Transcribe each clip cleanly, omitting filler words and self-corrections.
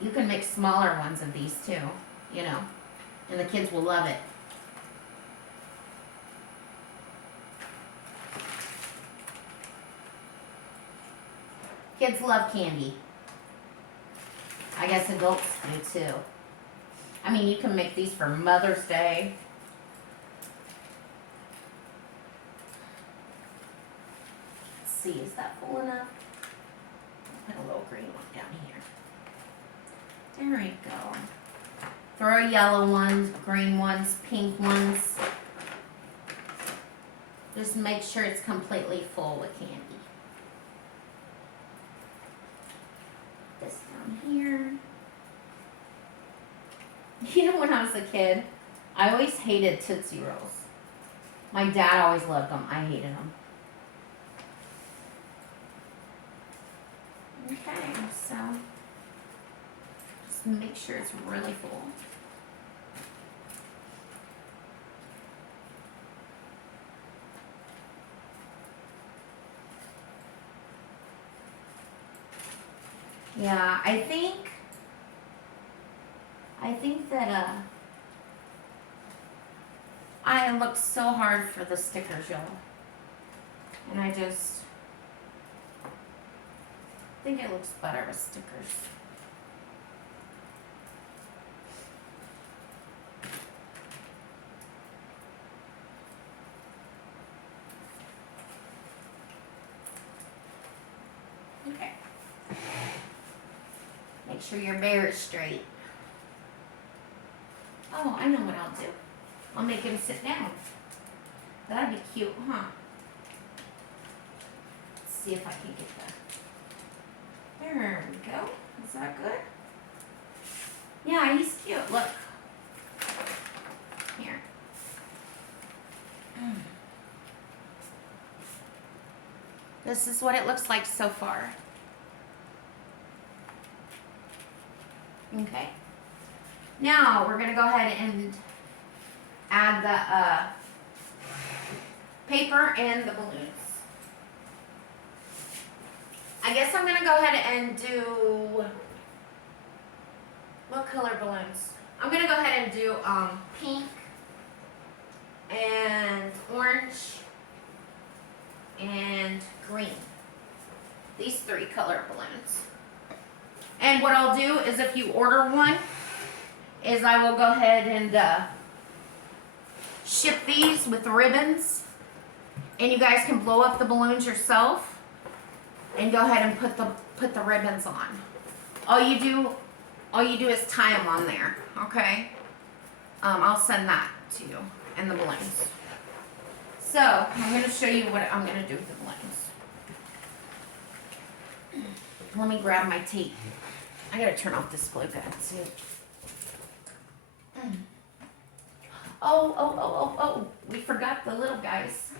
You can make smaller ones of these too, you know, and the kids will love it. Kids love candy. I guess adults do too. I mean, you can make these for Mother's Day. Let's see, is that full enough? I'll put a little green one down here. There we go. Throw yellow ones, green ones, pink ones. Just make sure it's completely full with candy. This down here. You know, when I was a kid, I always hated Tootsie Rolls. My dad always loved them. I hated them. Okay, so just make sure it's really full. Yeah, I think that I looked so hard for the stickers, y'all. And I just think it looks better with stickers. Okay. Make sure your bear is straight. Oh, I know what I'll do. I'll make him sit down. That'd be cute, huh? Let's see if I can get that. There we go. Is that good? Yeah, he's cute. Look. Here. This is what it looks like so far. Okay. Now we're going to go ahead and add the paper and the balloons. I guess I'm going to go ahead and do, what color balloons? I'm going to go ahead and do pink and orange and green. These 3 color balloons. And what I'll do is if you order one, is I will go ahead and ship these with ribbons. And you guys can blow up the balloons yourself and go ahead and put the ribbons on. All you do is tie them on there, okay? I'll send that to you and the balloons. So I'm going to show you what I'm going to do with the balloons. Let me grab my tape. I got to turn off this blue gun too. Oh, we forgot the little guys.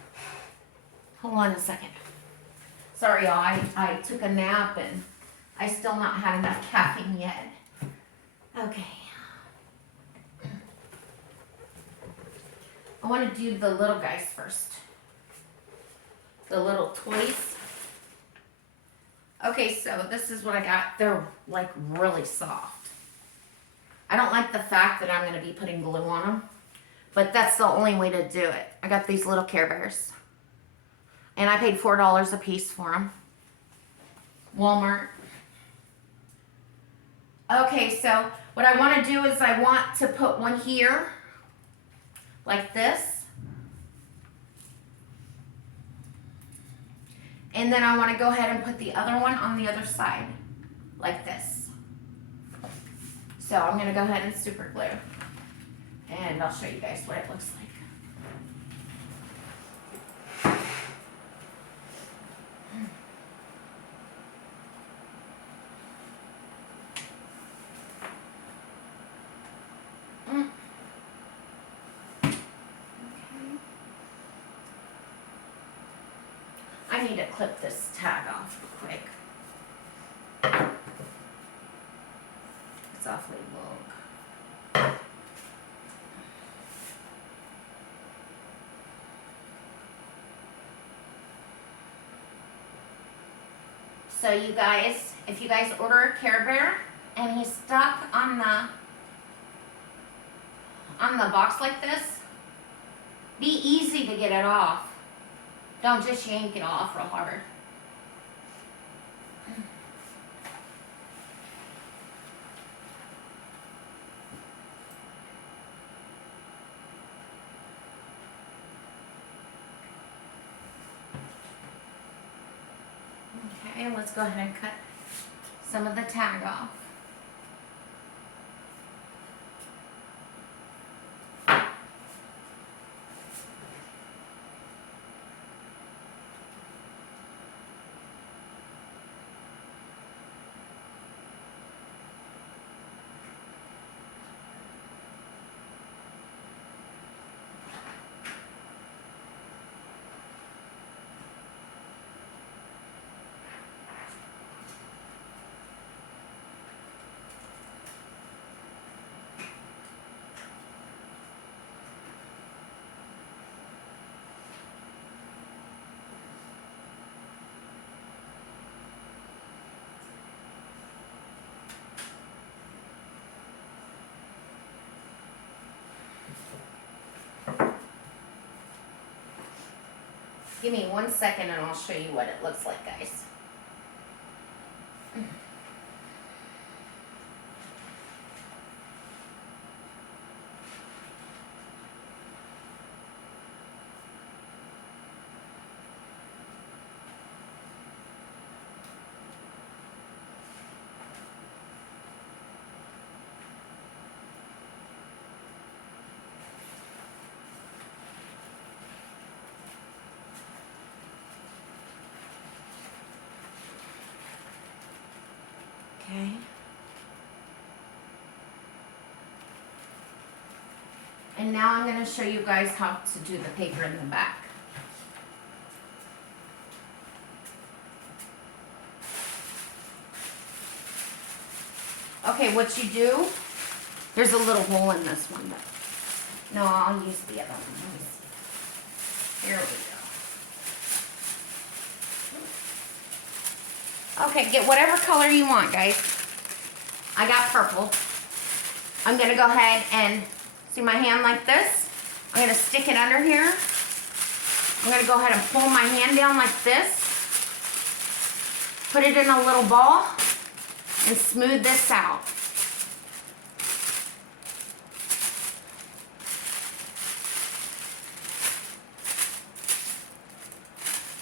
Hold on a second. Sorry, y'all, I took a nap and I still not had enough caffeine yet. Okay. I want to do the little guys first. The little toys. Okay, so this is what I got. They're like really soft. I don't like the fact that I'm going to be putting glue on them, but that's the only way to do it. I got these little Care Bears, and I paid $4 a piece for them. Walmart. Okay, so what I want to do is I want to put one here, like this. And then I want to go ahead and put the other one on the other side, like this. So I'm going to go ahead and super glue. And I'll show you guys what it looks like. I need to clip this tag off quick. It's awfully long. So you guys, if you guys order a Care Bear and he's stuck on the box like this, be easy to get it off. Don't just yank it off real hard. Okay, let's go ahead and cut some of the tag off. Give me 1 second and I'll show you what it looks like, guys. Okay. And now I'm going to show you guys how to do the paper in the back. Okay, what you do, there's a little hole in this one, but no, I'll use the other one. Let me see. Here we go. Okay, get whatever color you want, guys. I got purple. I'm going to go ahead and see my hand like this. I'm going to stick it under here. I'm going to go ahead and pull my hand down like this. Put it in a little ball and smooth this out.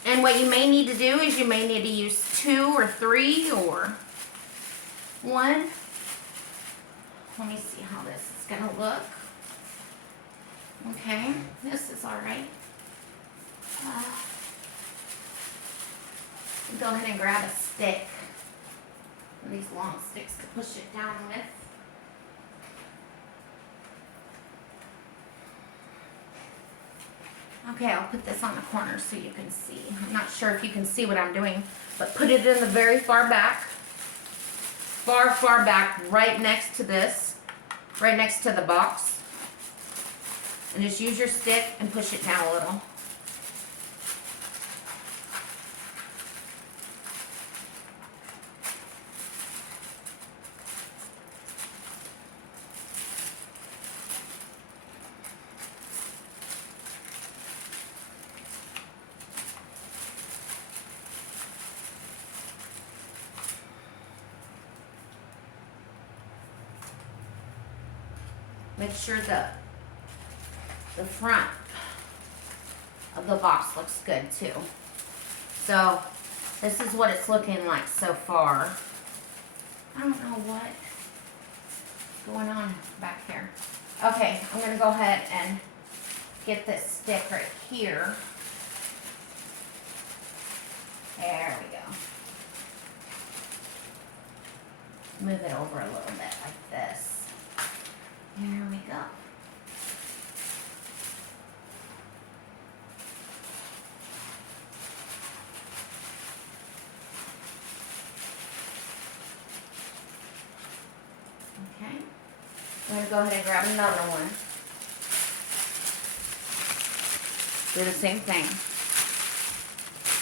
And what you may need to do is you may need to use 2 or 3 or 1. Let me see how this is going to look. Okay, this is all right. Go ahead and grab a stick. These long sticks to push it down with. Okay, I'll put this on the corner so you can see. I'm not sure if you can see what I'm doing, but put it in the very far back. Far back, right next to this. Right next to the box. And just use your stick and push it down a little. Make sure the front of the box looks good too. So this is what it's looking like so far. I don't know what's going on back here. Okay, I'm gonna go ahead and get this stick right here. There we go. Move it over a little bit like this. There we go. Okay. I'm going to go ahead and grab another one. Do the same thing.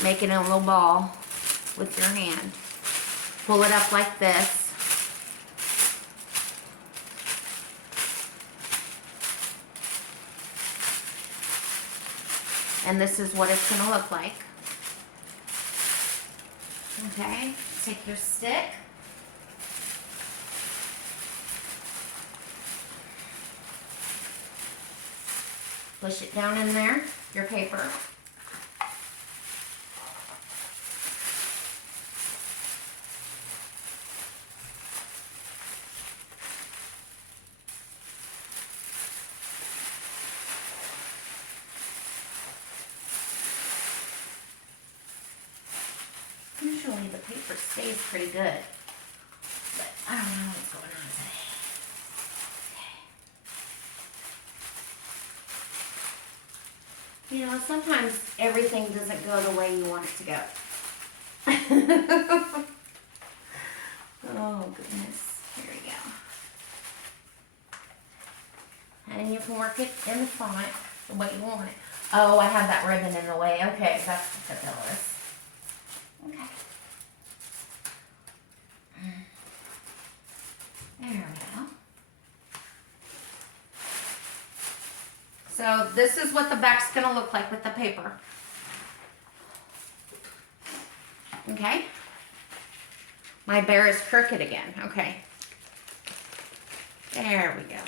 Make it a little ball with your hand. Pull it up like this. And this is what it's gonna look like. Okay, take your stick. Push it down in there, your paper. Usually the paper stays pretty good, but I don't know what's going on today. Okay. You know, sometimes everything doesn't go the way you want it to go. Oh, goodness. Here we go. And you can work it in the front the way you want it. Oh, I have that ribbon in the way. Okay, that's what that was. Okay. There we go. So this is what the back's gonna look like with the paper. Okay. My bear is crooked again. Okay. There we go.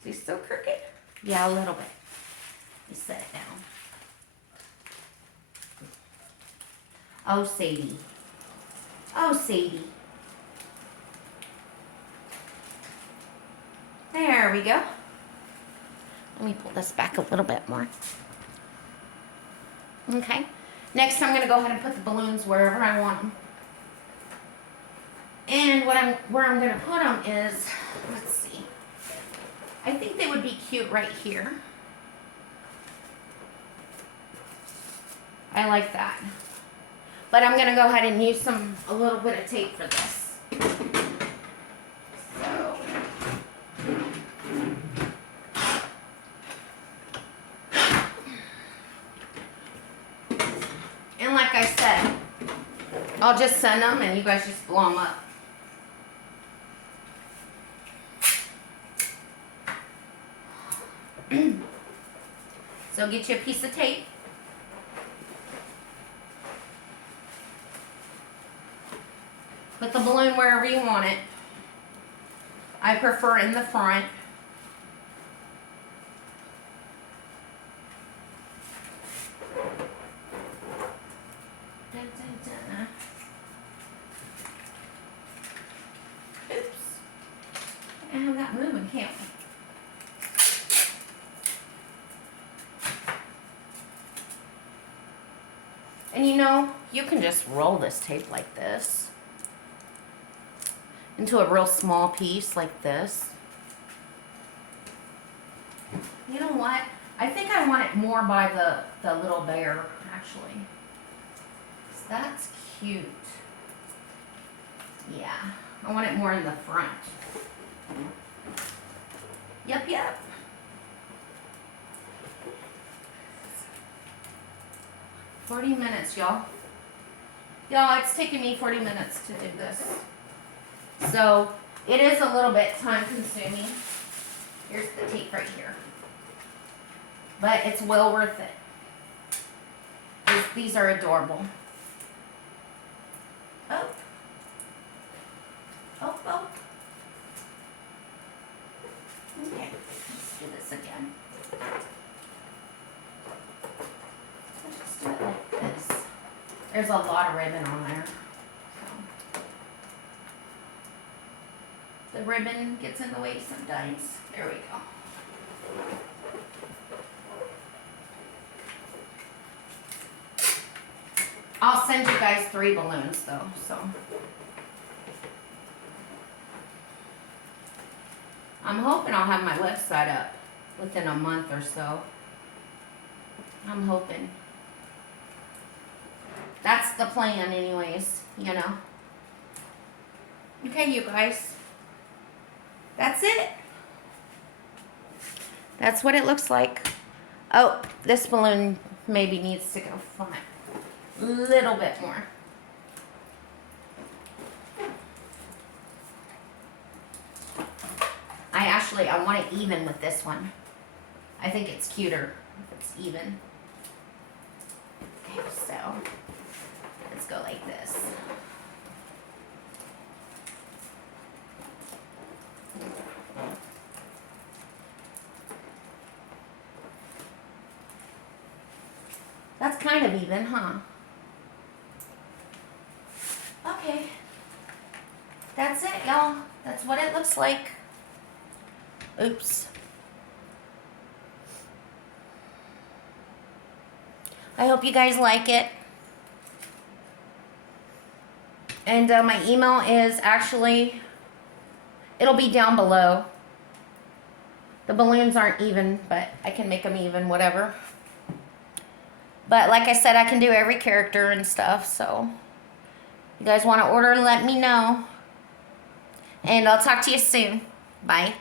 Is he still crooked? Yeah, a little bit. Just set it down. Oh, Sadie. Oh, Sadie. There we go. Let me pull this back a little bit more. Okay. Next, I'm going to go ahead and put the balloons wherever I want them. And where I'm going to put them is, let's see. I think they would be cute right here. I like that. But I'm going to go ahead and use a little bit of tape for this. So. And like I said, I'll just send them and you guys just blow them up. So get you a piece of tape. Put the balloon wherever you want it. I prefer in the front. Dun, dun, dun. Oops. I have that moving, can't we? And you know, you can just roll this tape like this into a real small piece like this. You know what? I think I want it more by the little bear, actually. So that's cute. Yeah, I want it more in the front. Yep, yep. $40, y'all. Y'all, it's taking me 40 minutes to do this. So, it is a little bit time consuming. Here's the tape right here. But it's well worth it. These are adorable. Oh. Oh, oh. Okay, let's do this again. Let's do it like this. There's a lot of ribbon on there. So. The ribbon gets in the way sometimes. There we go. I'll send you guys 3 balloons though, so. I'm hoping I'll have my website up within a month or so. I'm hoping. That's the plan anyways, you know. Okay, you guys. That's it. That's what it looks like. Oh, this balloon maybe needs to go front. A little bit more. I want it even with this one. I think it's cuter. if it's even. Okay, so let's go like this. That's kind of even, huh? Okay. That's it, y'all. That's what it looks like. Oops. I hope you guys like it. And my email is actually, it'll be down below. The balloons aren't even, but I can make them even, whatever. But like I said, I can do every character and stuff, so if you guys want to order, let me know. And I'll talk to you soon. Bye.